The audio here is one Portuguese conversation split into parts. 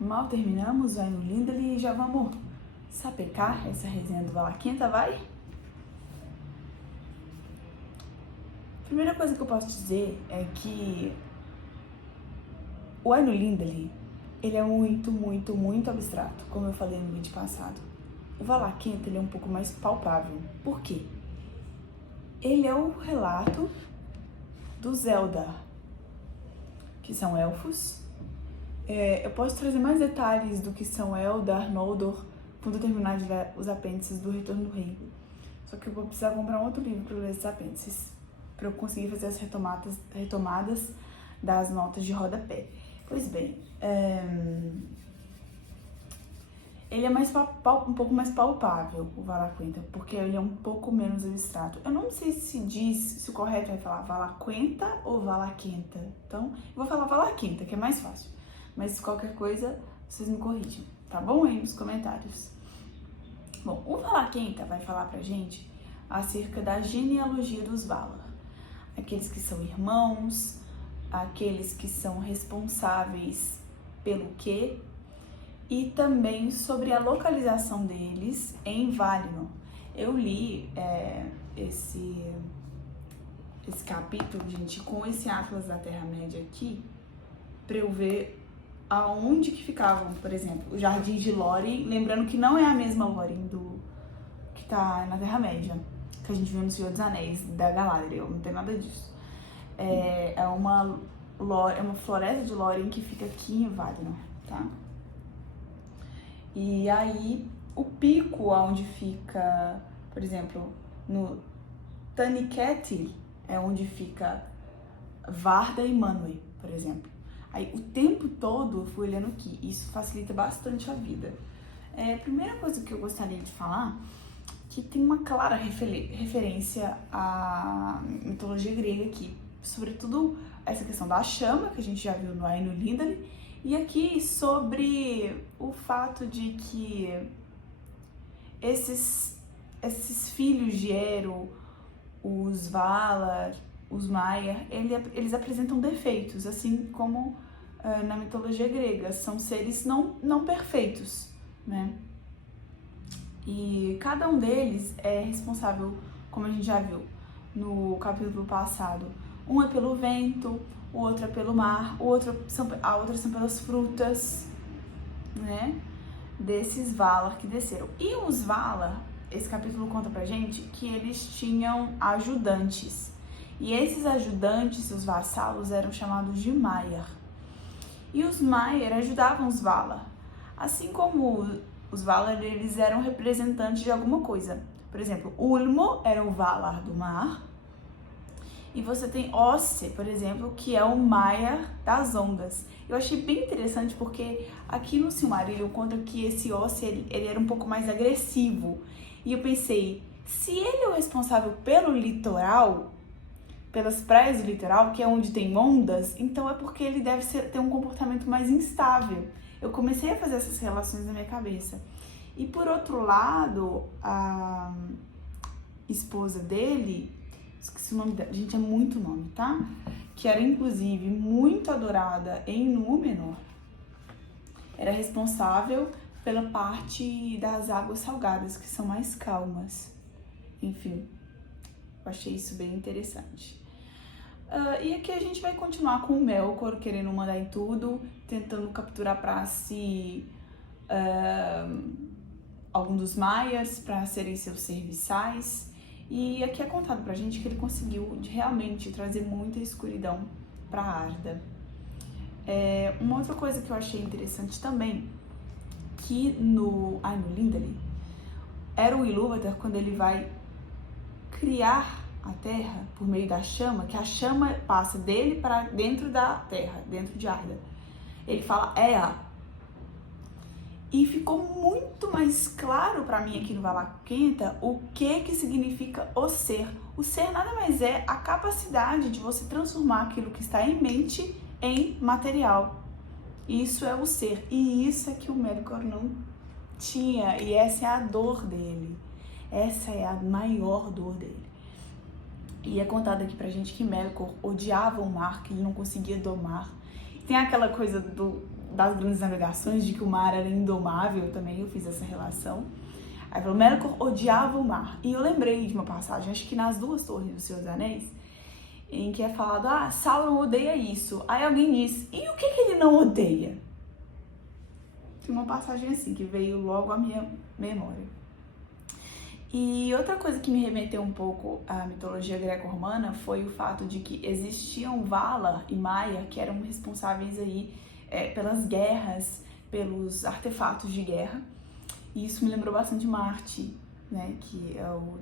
Mal terminamos, vai no Lindley e já vamos sapecar essa resenha do Valaquenta, vai? Primeira coisa que eu posso dizer é que o Aino Lindley, ele é muito abstrato, como eu falei no vídeo passado. O Valaquenta, ele é um pouco mais palpável. Por quê? Ele é o relato dos Eldar, que são elfos. Eu posso trazer mais detalhes do que são Eldar, Noldor, quando eu terminar de ler os apêndices do Retorno do Rei. Só que eu vou precisar comprar um outro livro para ler esses apêndices, para eu conseguir fazer as retomadas das notas de rodapé. Pois bem, ele é um pouco mais palpável, o Valaquenta, porque ele é um pouco menos abstrato. Eu não sei se o correto é falar Valaquenta ou Valaquenta. Então, eu vou falar Valaquenta, que é mais fácil. Mas qualquer coisa, vocês me corrigem, tá bom? Aí nos comentários. Bom, o Valaquenta vai falar pra gente acerca da genealogia dos Valar. Aqueles que são irmãos, aqueles que são responsáveis pelo quê, e também sobre a localização deles em Valinor. Eu li esse capítulo, gente, com esse Atlas da Terra-média aqui, para eu ver aonde que ficavam, por exemplo, o Jardim de Lórien, lembrando que não é a mesma Lórien que tá na Terra-média, que a gente viu no Senhor dos Anéis, da Galadriel, não tem nada disso. É uma floresta de Lórien que fica aqui em Valinor, tá? E aí, o pico onde fica, por exemplo, no Taniquete, é onde fica Varda e Manwë, por exemplo. Aí, o tempo todo eu fui olhando aqui, isso facilita bastante a vida. Primeira coisa que eu gostaria de falar, que tem uma clara referência à mitologia grega aqui, sobretudo essa questão da chama, que a gente já viu no Aino Lindley, e aqui sobre o fato de que esses filhos de Eru, os Valar, os Maiar, eles apresentam defeitos, assim como na mitologia grega, são seres não perfeitos, né? E cada um deles é responsável, como a gente já viu no capítulo passado. Um é pelo vento, o outro é pelo mar, a outra são pelas frutas, né? Desses Valar que desceram. E os Valar, esse capítulo conta pra gente que eles tinham ajudantes. E esses ajudantes, os vassalos, eram chamados de Maiar. E os Maiar ajudavam os Valar. Assim como os Valar, eles eram representantes de alguma coisa. Por exemplo, Ulmo era o Valar do mar. E você tem Osse, por exemplo, que é o Maiar das ondas. Eu achei bem interessante porque aqui no Silmarillion conta que esse Osse, ele era um pouco mais agressivo. E eu pensei, se ele é o responsável pelo litoral, pelas praias do litoral, que é onde tem ondas, então é porque ele deve ter um comportamento mais instável. Eu comecei a fazer essas relações na minha cabeça. E por outro lado, a esposa dele, esqueci o nome dela, gente, é muito nome, tá? Que era inclusive muito adorada em Númenor, era responsável pela parte das águas salgadas, que são mais calmas. Enfim, eu achei isso bem interessante. E aqui a gente vai continuar com o Melkor querendo mandar em tudo, tentando capturar para si algum dos Maias para serem seus serviçais. E aqui é contado pra gente que ele conseguiu realmente trazer muita escuridão pra Arda. Uma outra coisa que eu achei interessante também, que no Aino Lindley, era o Ilúvatar, quando ele vai criar a Terra por meio da chama, que a chama passa dele para dentro da Terra, dentro de Arda. Ele fala Ea. E ficou muito mais claro para mim aqui no Valaquenta o que significa o ser. O ser nada mais é a capacidade de você transformar aquilo que está em mente em material. Isso é o ser. E isso é que o Melkor não tinha. E essa é a dor dele. Essa é a maior dor dele. E é contado aqui pra gente que Melkor odiava o mar, que ele não conseguia domar. Tem aquela coisa das grandes navegações, de que o mar era indomável também, eu fiz essa relação. Aí falou, Melkor odiava o mar. E eu lembrei de uma passagem, acho que nas Duas Torres do Senhor dos Anéis, em que é falado, Sauron odeia isso. Aí alguém diz, e o que ele não odeia? Tem uma passagem assim, que veio logo à minha memória. E outra coisa que me remeteu um pouco à mitologia greco-romana foi o fato de que existiam Valar e Maia, que eram responsáveis aí pelas guerras, pelos artefatos de guerra. E isso me lembrou bastante Marte, né, que é o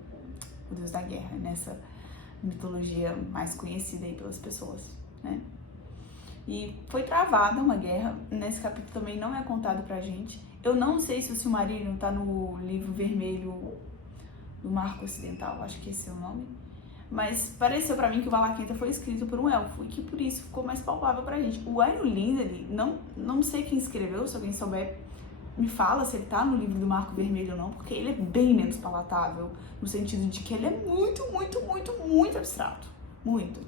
deus da guerra, nessa mitologia mais conhecida aí pelas pessoas, né. E foi travada uma guerra, nesse capítulo também não é contado pra gente. Eu não sei se o Silmarillion tá no livro vermelho do Marco Ocidental, acho que esse é o nome. Mas pareceu pra mim que o Valaquenta foi escrito por um elfo e que por isso ficou mais palpável pra gente. O Aino Lindley, não sei quem escreveu, se alguém souber, me fala se ele tá no livro do Marco Vermelho ou não, porque ele é bem menos palatável, no sentido de que ele é muito, muito, muito, muito abstrato. Muito.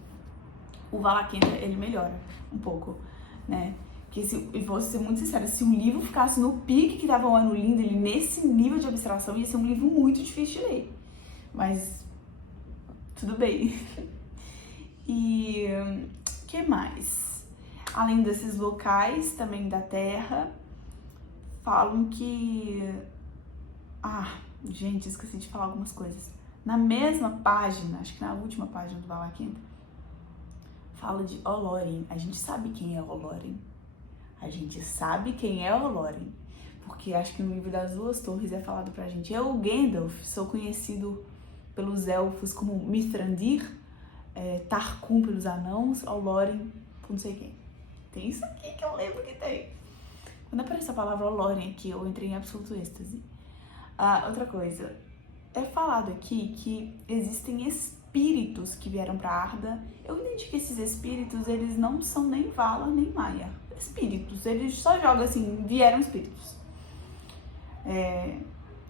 O Valaquenta, ele melhora um pouco, né? Porque e vou ser muito sincera, se um livro ficasse no pique que tava o Aino Lindley, nesse nível de abstração, ia ser um livro muito difícil de ler. Mas tudo bem. E o que mais? Além desses locais também da Terra, falam que... gente, esqueci de falar algumas coisas. Na mesma página, acho que na última página do Valaquenta, fala de Olorin. A gente sabe quem é Olorin. A gente sabe quem é Olorin. Porque acho que no livro das Duas Torres é falado pra gente. Eu, Gandalf, sou conhecido pelos elfos como Mithrandir, Tarkum pelos anãos, Olorin por não sei quem. Tem isso aqui que eu lembro que tem. Quando aparece a palavra Olorin aqui, eu entrei em absoluto êxtase. Outra coisa, é falado aqui que existem espíritos que vieram pra Arda. Eu entendi que esses espíritos, eles não são nem Valar nem Maia. Espíritos, eles só jogam assim, vieram espíritos.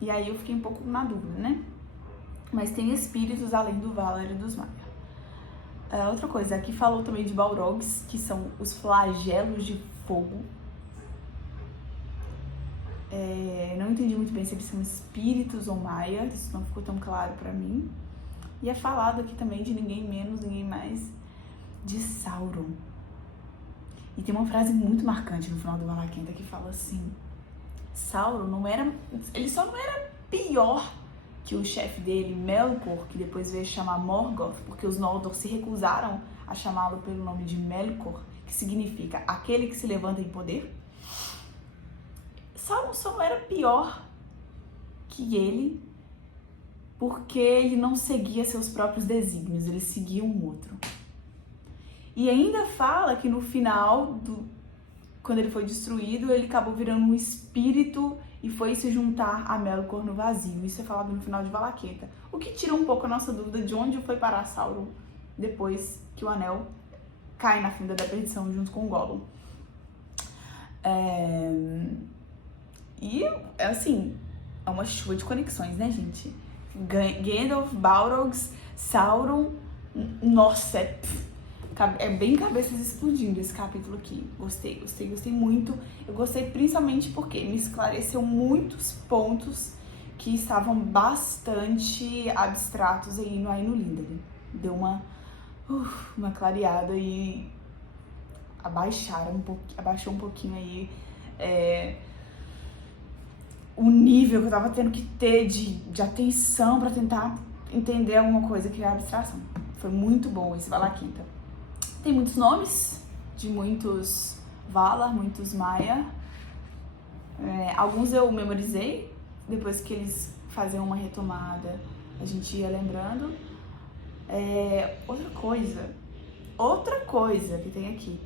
E aí eu fiquei um pouco na dúvida, né? Mas tem espíritos além do Valar e dos Maia. Outra coisa, aqui falou também de Balrogs, que são os flagelos de fogo. Não entendi muito bem se eles são espíritos ou Maia, isso não ficou tão claro pra mim. E é falado aqui também de ninguém menos, ninguém mais, de Sauron. E tem uma frase muito marcante no final do Valaquenta que fala assim, Sauron ele só não era pior que o chefe dele, Melkor, que depois veio chamar Morgoth, porque os Noldor se recusaram a chamá-lo pelo nome de Melkor, que significa aquele que se levanta em poder. Sauron só não era pior que ele, porque ele não seguia seus próprios desígnios, ele seguia um outro. E ainda fala que no final, quando ele foi destruído, ele acabou virando um espírito e foi se juntar a Melkor no vazio. Isso é falado no final de Valaquenta. O que tira um pouco a nossa dúvida de onde foi parar Sauron depois que o anel cai na Fenda da Perdição junto com o Gollum. E, assim, é uma chuva de conexões, né, gente? Gandalf, Balrogs, Sauron, nossa, é bem cabeças explodindo esse capítulo aqui. Gostei muito. Eu gostei principalmente porque me esclareceu muitos pontos que estavam bastante abstratos aí no Aino Lindley. Deu uma clareada e abaixou um pouquinho aí o nível que eu tava tendo que ter de atenção pra tentar entender alguma coisa que é abstração. Foi muito bom esse Valaquenta. Tem muitos nomes, de muitos Valar, muitos Maia. Alguns eu memorizei, depois que eles faziam uma retomada, a gente ia lembrando. Outra coisa que tem aqui.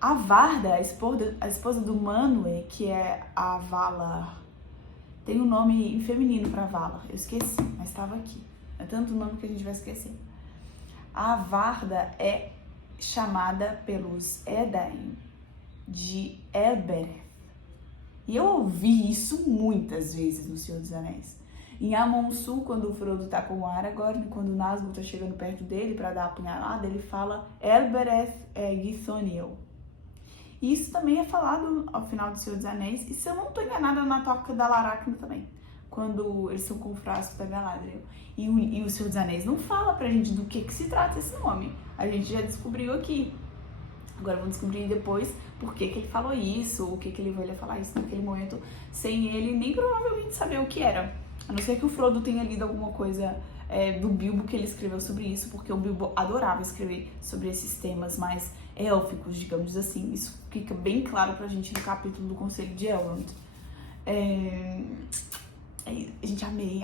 A Varda, a esposa do Manwë, que é a Valar, tem um nome em feminino pra Valar, eu esqueci, mas estava aqui. É tanto nome que a gente vai esquecer. A Varda é chamada pelos Edain de Elbereth. E eu ouvi isso muitas vezes no Senhor dos Anéis. Em Amon Sul, quando o Frodo tá com o Aragorn, quando o Nazgûl tá chegando perto dele pra dar a punhalada, ele fala Elbereth Githoniel. E isso também é falado ao final do Senhor dos Anéis, e se eu não tô enganada, na Toca da Laracna também, quando eles são com o frasco da Galadriel. E o Senhor dos Anéis não fala pra gente do que se trata esse nome. A gente já descobriu aqui. Agora vamos descobrir depois por que ele falou isso, o que ele veio a falar isso naquele momento, sem ele nem provavelmente saber o que era. A não ser que o Frodo tenha lido alguma coisa do Bilbo que ele escreveu sobre isso, porque o Bilbo adorava escrever sobre esses temas mais élficos, digamos assim. Isso fica bem claro pra gente no capítulo do Conselho de Elrond. Gente, amei.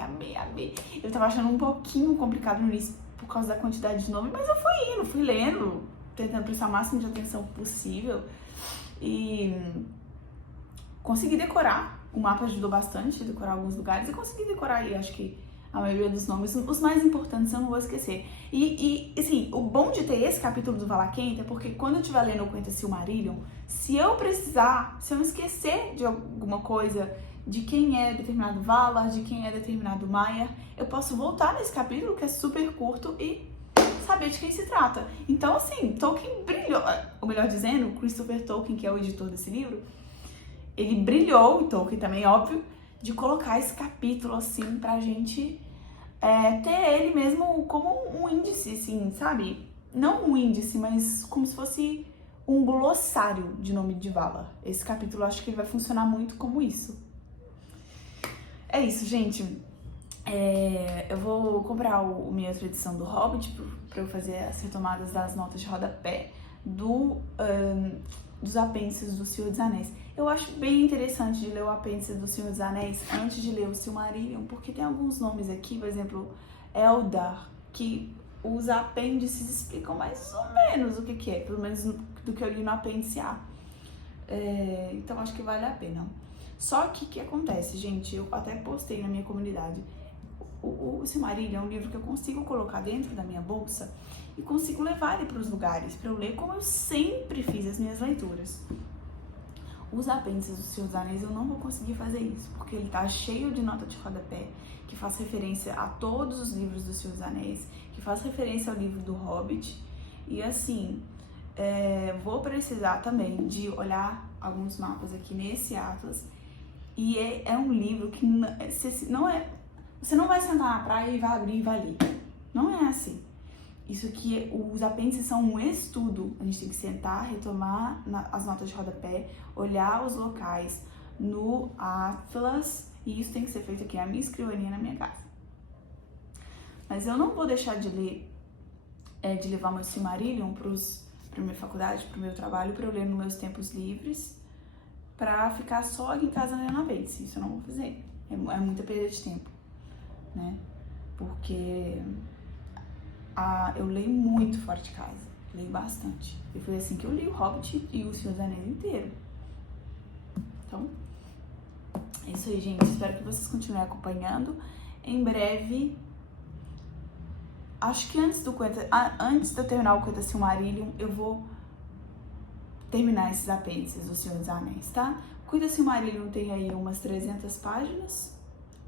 Eu tava achando um pouquinho complicado no início por causa da quantidade de nome, mas eu fui indo, fui lendo, tentando prestar o máximo de atenção possível. E consegui decorar. O mapa ajudou bastante a decorar alguns lugares e consegui decorar aí, acho que a maioria dos nomes, os mais importantes eu não vou esquecer. E assim, o bom de ter esse capítulo do Valaquenta é porque quando eu estiver lendo o Quenta Silmarillion, se eu esquecer de alguma coisa, de quem é determinado Valar, de quem é determinado Maiar, eu posso voltar nesse capítulo, que é super curto, e saber de quem se trata. Então, assim, Tolkien brilhou, ou melhor dizendo, Christopher Tolkien, que é o editor desse livro, ele brilhou, Tolkien também, óbvio, de colocar esse capítulo, assim, pra gente ter ele mesmo como um índice, assim, sabe? Não um índice, mas como se fosse um glossário de nome de Valar. Esse capítulo, eu acho que ele vai funcionar muito como isso. É isso, gente. Eu vou comprar minha outra edição do Hobbit pra eu fazer as retomadas das notas de rodapé dos apêndices do Senhor dos Anéis. Eu acho bem interessante de ler o apêndice do Senhor dos Anéis antes de ler o Silmarillion, porque tem alguns nomes aqui, por exemplo, Eldar, que os apêndices explicam mais ou menos o que é, pelo menos do que eu li no apêndice A. Então acho que vale a pena. Só que o que acontece, gente? Eu até postei na minha comunidade. O Silmarillion é um livro que eu consigo colocar dentro da minha bolsa e consigo levar ele para os lugares, para eu ler como eu sempre fiz as minhas leituras. Os apêndices do Senhor dos Anéis eu não vou conseguir fazer isso, porque ele tá cheio de nota de rodapé, que faz referência a todos os livros do Senhor dos Anéis, que faz referência ao livro do Hobbit, e assim, vou precisar também de olhar alguns mapas aqui nesse Atlas, e é um livro que você não vai sentar na praia e vai abrir e vai ler. Não é assim. Isso aqui, os apêndices são um estudo. A gente tem que sentar, retomar as notas de rodapé, olhar os locais no Atlas, e isso tem que ser feito aqui na minha escrivaninha, na minha casa. Mas eu não vou deixar de ler, de levar meu Silmarillion para minha faculdade, para o meu trabalho, para eu ler nos meus tempos livres, para ficar só aqui em casa lendo apêndice. Isso eu não vou fazer. É muita perda de tempo, né? Porque eu leio muito fora de casa, leio bastante. E foi assim que eu li o Hobbit e o Senhor dos Anéis inteiro. Então, é isso aí, gente. Espero que vocês continuem acompanhando. Em breve, acho que antes de eu terminar o Quenta Silmarillion, eu vou terminar esses apêndices do Senhor dos Anéis, tá? O Quenta Silmarillion tem aí umas 300 páginas.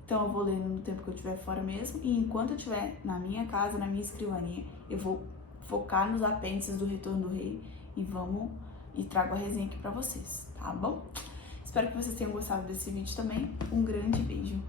Então eu vou lendo no tempo que eu estiver fora mesmo, e enquanto eu estiver na minha casa, na minha escrivaninha, eu vou focar nos apêndices do Retorno do Rei e trago a resenha aqui pra vocês, tá bom? Espero que vocês tenham gostado desse vídeo também. Um grande beijo!